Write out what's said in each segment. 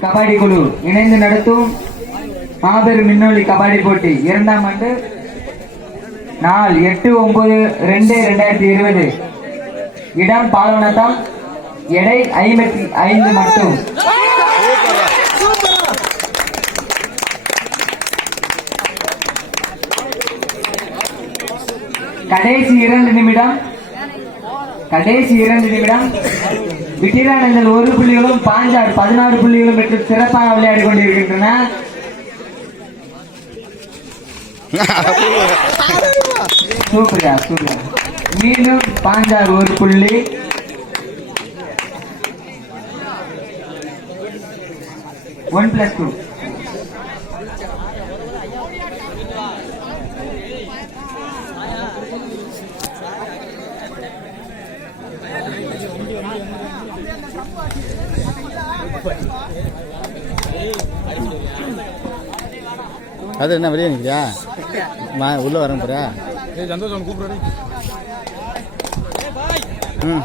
கபாடி குழு இணைந்து நடத்தும் மாபெரும் மின்னொலி கபாடி போட்டி. இரண்டாம் ஆண்டு நாள் எட்டு ஒன்பது ரெண்டு ரெண்டாயிரத்தி இருபது. இடம் பாலவனத்தம் எடை ஐம்பத்தி ஐந்து மட்டும். கடைசி இரண்டு நிமிடம் கடைசி இரண்டு நிமிடம். விட்டிரானந்தல் ஒரு புள்ளிகளும் பாஞ்சார் பதினாறு புள்ளிகளும் பெற்று சிறப்பாக விளையாடி கொண்டிருக்கின்றன. சூப்பரியா சூப்பர் மீண்டும் பாஞ்சார் ஒரு புள்ளி. ஒன் பிளஸ் டூ அது என்ன வெளியே நிற்கிறியா வா உள்ளே வரேன் போறியா? ஏய் சந்தோஷம் கூப்பிடுறேன் ம்.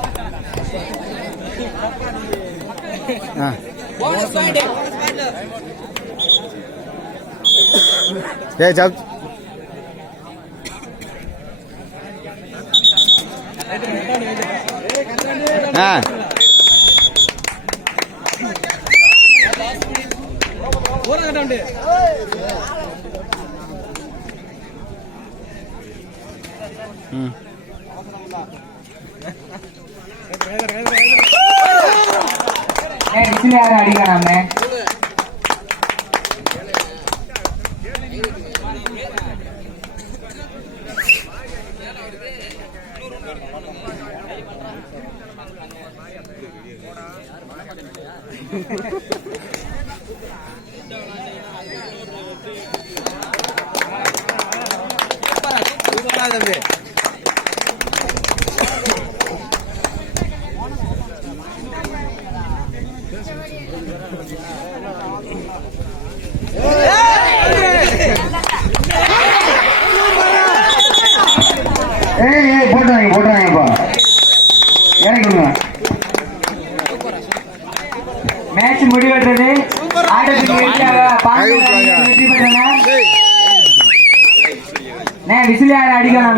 ஆ. ஏய் ஜப் ஆ. ம். ஏன் விசில் யாரும் அடிக்கலாமே ஏய் ஏய் போட்டுறாங்க போட்டுறாங்கப்பா விடுங்க. மேட்ச் முடிவெற்றது. ஆட்டத்துக்கு வெற்றி விசில் யாரும் அடிக்கலாம்